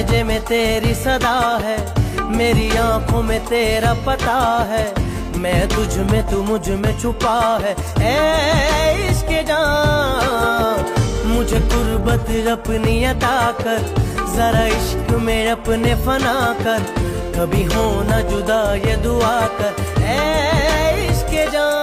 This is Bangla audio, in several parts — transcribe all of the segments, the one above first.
लहजे में तेरी सदा है, मेरी आंखों में तेरा पता है, मैं तुझ में तू मुझ में छुपा है। ऐ इश्क़ जान मुझे कुर्बत अपनी अता कर, जरा इश्क में अपने फना कर, कभी हो ना जुदा ये दुआ कर। ऐ इश्क़ जान।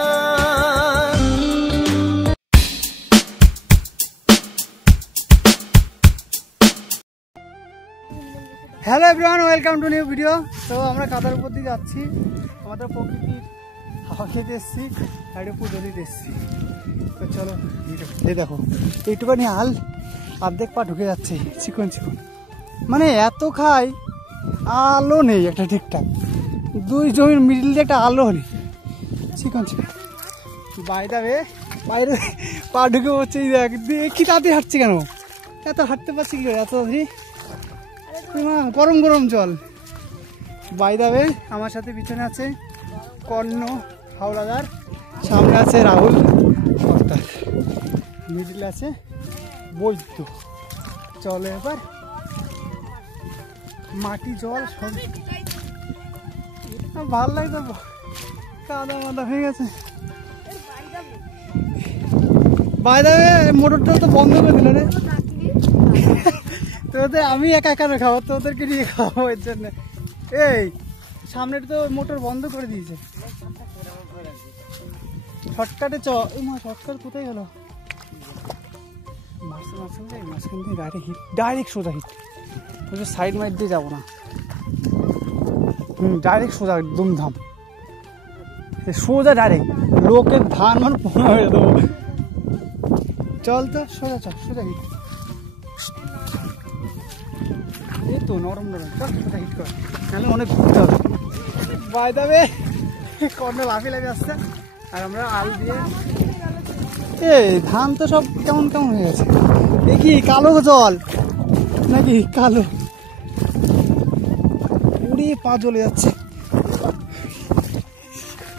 Hello everyone, welcome to new video. তো আমরা কাদার উপর দিয়ে যাচ্ছি, আমাদের প্রকৃতির হাওয়া খেতে এসেছি, সাইডে পুজো দিতে এসেছি। তো চলো এই দেখো এইটুখানি হাল অর্ধেক পা ঢুকে যাচ্ছে চিকন চিকন, মানে এত খাই আলো নেই একটা ঠিকঠাক, দুই জমির মিডিল দিয়ে একটা আলো নেই, চিকন চিকন বাইরে বাইরে পা ঢুকে পড়ছে। কি তাড়াতাড়ি হাঁটছি কেন, এত হাঁটতে পারছি কি এত তাড়াতাড়ি, গরম গরম জল। বাইদাবে আমার সাথে পিছনে আছে কর্ণ হাওলাদার, সামনে আছে রাহুল সর্দার, মিডিলে আছে বৈদ্য। চলো এবার মাটি জল সব ভাল লাগতো, কাদা মাদা হয়ে গেছে। বাইদাবে মোটরটা তো বন্ধ করে দিল রে, তোদের আমি একা একা খাবো, তোদেরকে নিয়ে খাবো এর জন্য। এই সামনের তো মোটর বন্ধ করে দিয়েছে, শর্টকাটে চ। এই মা শর্টকাট কোথায় গেল? মাঝখান দিয়ে ডাইরেক্ট সোজা হিট, সাইড মাইড দিয়ে যাবো না, ডাইরেক্ট সোজা দুমধাম সোজা ডাইরেক্ট, লোকের ধান মানে পোনা হয়ে দেবো। চল তো সোজা চল, সোজা হিট। এই তো নরম নরম, চল সোজা হিট কর, নাহলে অনেক ঘুরতে হবে। বাইদাবে কর্ণ লাফি লাফি আসছে, আর আমরা আল দিয়ে এই ধান তো সব কেমন কেমন হয়ে গেছে। এ কি কালো জল নাকি কালো, উড়ে পা জ্বলে যাচ্ছে।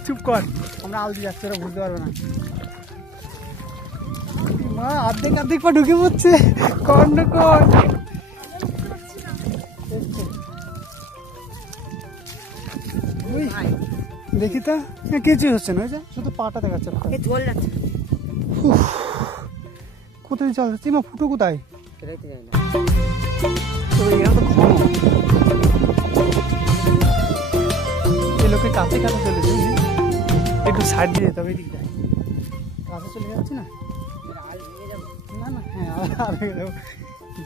চুপ কর, আমরা আল দিয়ে যাচ্ছি, ওরা বুঝতে পারবে না। মা অর্ধেক অর্ধেক পা ঢুকে পড়ছে, কর্ণ কর দেখি তো কিছু হচ্ছে না, শুধু পাটা দেখাচ্ছে, জল যাচ্ছে। কোথায় জল যাচ্ছে মা, ফুটো কোথায়? এই লোকের কাছে কাছে চলে যাচ্ছে, একটু সাইড দিয়ে যেতে হবে, এদিক যায় কাছে চলে যাচ্ছে না, না না হ্যাঁ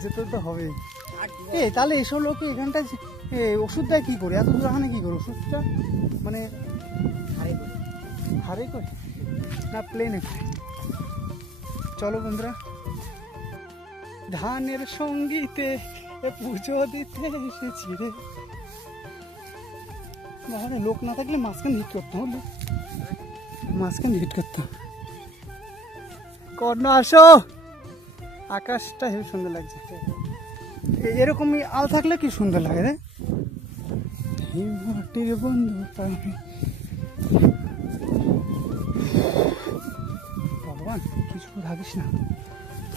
যেতে তো হবে। এই তাহলে এসব লোকে এখানটায় ওষুধ দেয় কি করে, এত দূর এখানে কি করে ওষুধটা, মানে হারে করে না প্লেনে? চলো বন্ধুরা, ধানের সঙ্গীতে পুজো দিতে এসেছি রে। তাহলে লোক না থাকলে মাঝখানে হিট করতাম, বুঝলি, মাঝখানে হিট করতাম। কর্ণ আসো, আকাশটা হেবি সুন্দর লাগছে, এরকমই আল থাকলে কি সুন্দর লাগে রে। বন্ধু ভগবান কিছু থাকিস না,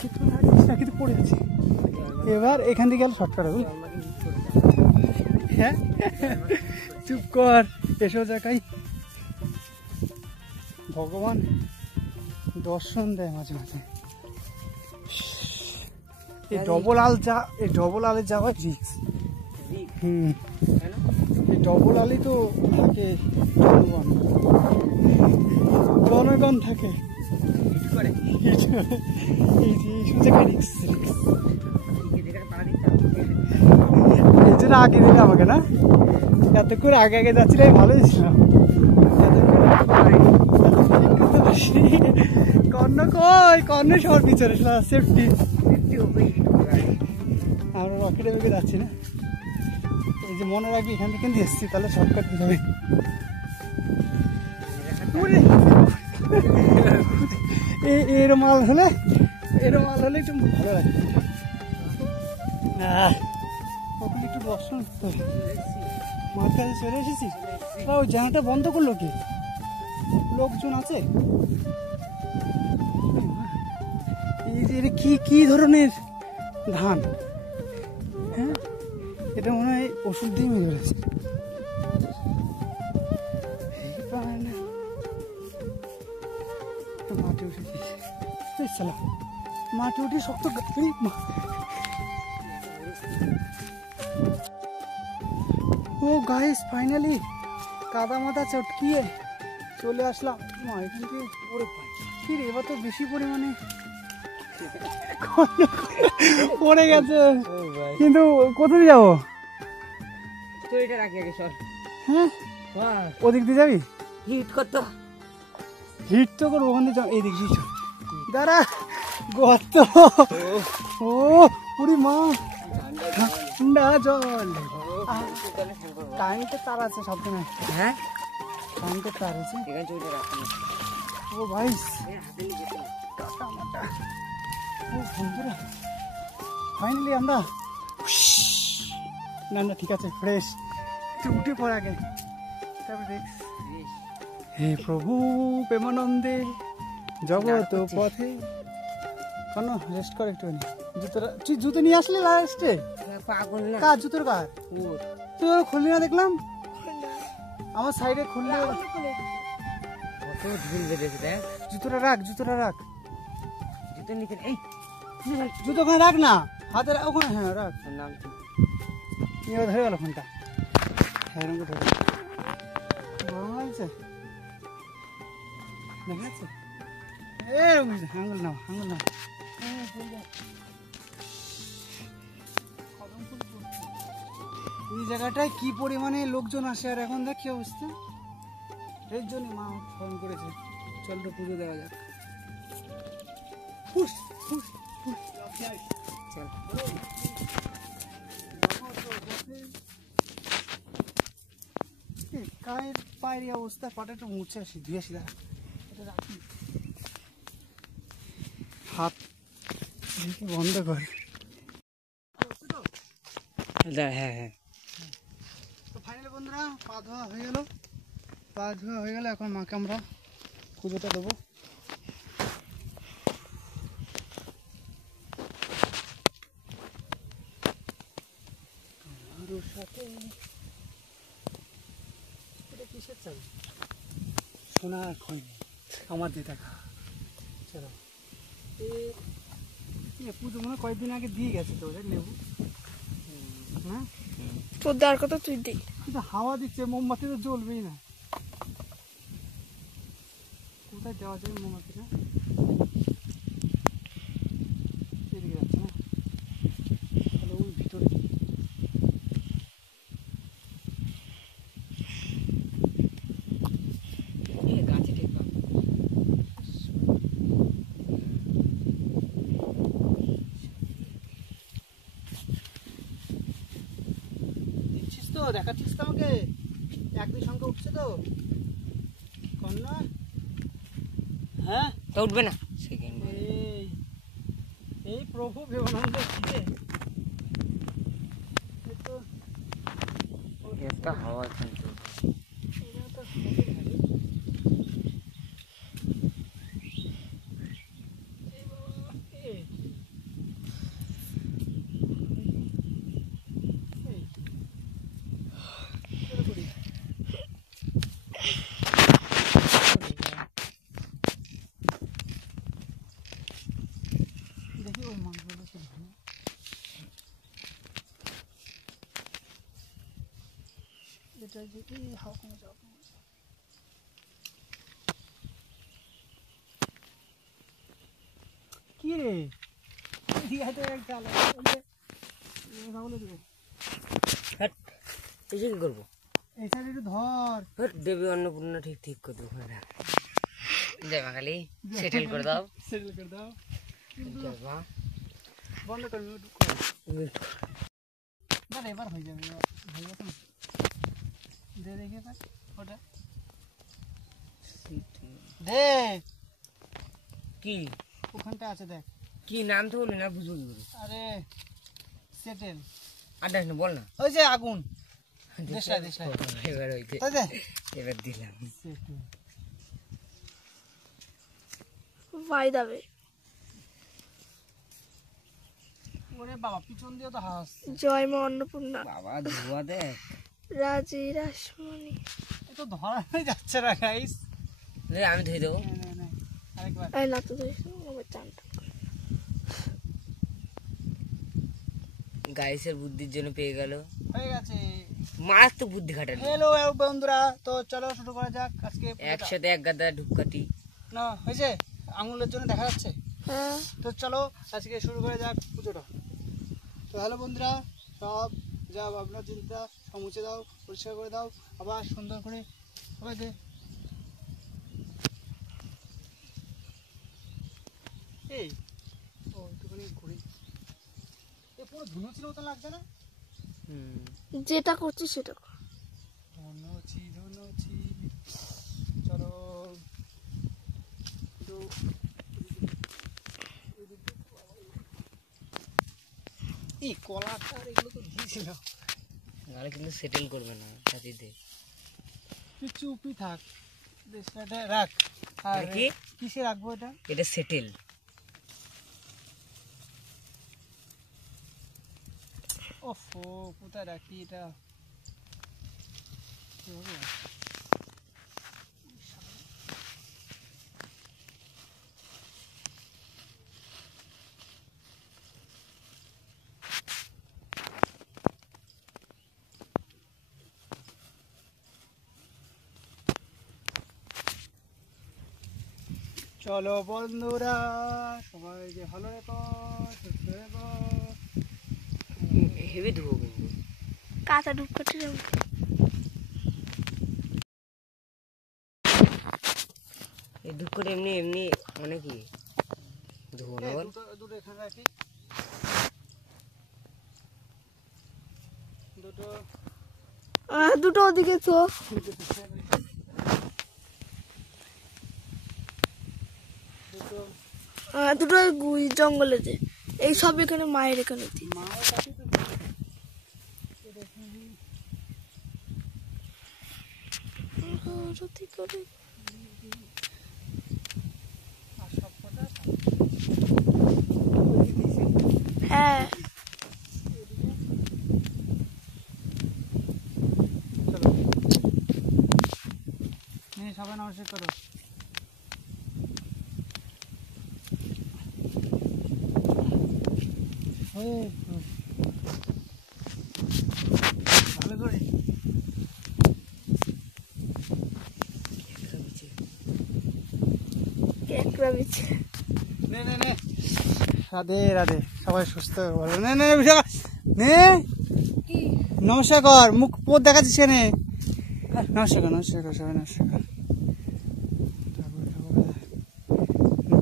কিছু থাকিস না, কিন্তু পড়ে আছি। এবার এখান থেকে গেল শর্টকাট, হ্যাঁ চুপ কর, এসো জায়গায় ভগবান দর্শন দেয় মাঝে মাঝে। এই ডবল আলে যাওয়া রিস্ক। এই ডবল আলি তো থাকে জনগণ থাকে, এই জন্য আগে দিলে আমাকে না, এত করে আগে আগে যাচ্ছিল, ভালোই ছিলাম। কর্ণ কই, কর্ণ সবার পিছনে সেফটি, আমরা রকেটে বেগে যাচ্ছি না। এই যে মনে রাখবি এখান থেকে কিন্তু এসছি, তাহলে শর্টকাট দিতে হবে। এরম মাল হলে একটু ভালো লাগবে, তখন একটু দর্শন করতে হবে। মার কাছে চলে এসেছি, ওই জায়গাটা বন্ধ করলো কি, লোকজন আছে? এই যে কি কি ধরনের ধান, হ্যাঁ এটা মনে হয় ওষুধ দিয়ে মেরে গেছে। মাটি উঠে মাটি উঠে শক্ত। ও গাইস ফাইনালি কাদা মাথা চটকিয়ে চলে আসলাম এখান থেকে। কি রে এবার তো বেশি পরিমাণে পড়ে গেছে, কিন্তু কোথায় যাবো? হ্যাঁ ওদিক দিয়ে যাবি? হিট করতো, হিট তো করবো ওখান দিয়ে। এই দেখি দাঁড়া গত। ও পুরি মা ঠান্ডা জল। কারেন্টের তার আছে সব সময়। হ্যাঁ কারেন্টের তার আছে। ও ভাই ফাইনালি আমরা না না ঠিক আছে ফ্রেশ। তুই উঠে পড়ে আগে তারপরে দেখ। হে প্রভু প্রেমানন্দে জগত পথে। কেন রেস্ট কর একটুখানি। জুতোটা তুই জুতো নিয়ে আসলি লাস্টে? কার জুতোর কার? তুই খুললি না দেখলাম আমার সাইডে খুললে। জুতোটা রাখ, জুতোটা রাখ, জুতো ওখানে রাখ না, হাতে ওখানে। হ্যাঁ রাখ। ধরে গেল ফোনটা। হ্যাঁ ধরে গরম লাগছে। আঙুল নাও, আঙুল নাও। এই জায়গাটায় কি পরিমাণে লোকজন আসে, আর এখন দেখ কি অবস্থা। এর জন্য মা ফোন করেছে চল তো পুজো দেওয়া যাক। গায়ের পায়ের অবস্থা, পাটা একটু মুছে আসি, ধুয়ে আসি। হাত বন্ধ কর। হ্যাঁ হ্যাঁ তো ফাইনালি বন্ধুরা পা ধোয়া হয়ে গেল। পা ধোয়া হয়ে গেল, এখন মাকে আমরা পুজোটা দেবো। কিসের চাবি? সোনার খনি আমার দিয়ে টাকা। চলো পুজো মনে কয়েকদিন আগে দিয়ে গেছে তো ওদের লেবু। হ্যাঁ তোর দেওয়ার কথা তুই দিই। হাওয়া দিচ্ছে, মোমবাতি তো জ্বলবেই না। কোথায় দেওয়া যাবে মোমবাতিটা? এদিকে যাচ্ছে না, তাহলে ওই ভিতরে। দেখাচ্ছিস তো আমাকে? একই সংখ্যা উঠছে তো কন্যা? হ্যাঁ তো উঠবে না সেকেন্ড। এই প্রভু প্রেমানন্দ হাওয়া কি রে এই কি করবো? এই সাইড একটু ধর। দেবী অন্নপূর্ণা ঠিক ঠিক করে দেবো। দেবা খালি সেটেল করে দাও, সেটেল করে দাও। বন্ধ কর, এবার হয়ে যাবে। হয়ে গেছে না? দে দেখি ওটা দে। কি ওখানটা আছে দেখ। কি নাম তো বলি না, বুঝবো কি করে? আরে সেটেল। আড্ডা না বল না। ওই যে আগুন দেশলাই দেশলাই। এবার হইতে এবার দিলাম সেটেল। ভাই দাবে ওরে বাবা পিছন দিয়ে তো হাস জয় মা অন্নপূর্ণা বাবা ধোয়া দেখ। রাজি রাসমণি। এ তো ধরা হয়ে যাচ্ছে না গাইস। আমি ধুয়ে দেবো। আরেকবার এই না তো দেখো আমার চান টান করে। গাইসের বুদ্ধির জন্য পেয়ে গেল। হয়ে গেছে। মাছ তো বুদ্ধি খাটালি। হ্যালো বন্ধুরা, তো চলো শুরু করা যাক আজকে একসাথে এক গাদা ঢুকাটি। না হয়েছে আঙুলের জন্য দেখা যাচ্ছে। হ্যাঁ তো চলো আজকে শুরু করা যাক পুজোটা। তো হ্যালো বন্ধুরা, সব যা ভাবনা চিন্তা সব মুছে দাও, পরিষ্কার করে দাও, আবার সুন্দর করে সবাইকে এই ও একটুখানি ঘুরি। এ পুরো ধুনুচির মতো লাগছে না? যেটা করছি সেটা কর। ধনুচি ধনুচি চলো একটু এই কলাটা আর এগুলো তো দিয়েছিল। নাহলে কিন্তু সেটেল করবে না সাথীতে। তুই চুপই থাক, এটা রাখ। আর এটা কি? কিসে রাখবো এটা? এটা সেটেল। ওফো কোথায় রাখি এটা? চলো বন্ধুরা সবাইকে ভালো রেখো, সুস্থ রেখো। হেভি ধুবো কিন্তু। কাঁচা ডুব করতে যাবো। এই দুঃখ করে এমনি এমনি মানে কি ধুবো না বল। দুটো এখানে রাখি, দুটো দুটো ওদিকে তো দুটো দুটো জঙ্গলে যে এই সব এখানে মায়ের এখানে দিই। মায়ের কাছে তো সত্যি করে আর সব কটা হ্যাঁ চলো নিয়ে সবাই নমস্কার করো। ভালো করে একটা বিছে নে নে নে রাধে রাধে, সবাই সুস্থ বলো। নে নে বিশাল নে কি নমস্কার কর, মুখ পোত দেখাচ্ছিস কেন? নমস্কার কর, নমস্কার কর, সবাই নমস্কার কর।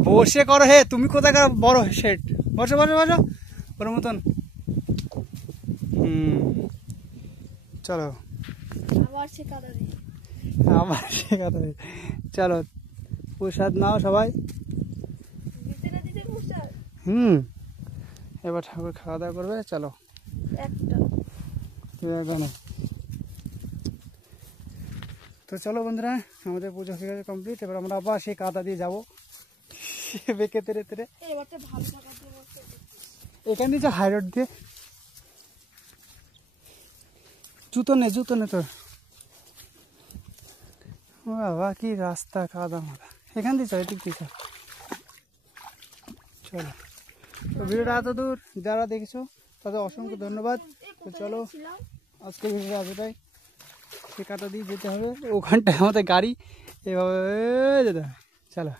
বসে করো হে, তুমি কোথায় বড় সেট, বসো বসো বসো ওর মতন। চলো আবার সে কাদা দিই। আবার সে কথা। চলো প্রসাদ নাও সবাই। ভিতরে দিতে বসার এবার ঠাকুর খাওয়া দাওয়া করবে। চলো একটা এখানে। তো চলো বন্ধুরা, আমাদের পুজো হয়ে গেছে কমপ্লিট। এবার আমরা আবার সেই কাদা দিয়ে যাবো বেঁকে তেরে তেরে। এবারটা ভালো টাকা দিয়ে বসে এখান দিয়ে হাই রোড দিয়ে। জুতো নে তোর। ও বাবা কি রাস্তা, কাদা মাদা। এখান দিয়ে চল, এদিক দিয়ে চল। চলো তো ভিডিওটা এত দূর যারা দেখেছো তাদের অসংখ্য ধন্যবাদ। তো চলো আজকে ভিডিওটা এতটাই। সে কাটা দিয়ে যেতে হবে, ওখানটায় আমাদের গাড়ি এভাবে যেতে হবে। চলো।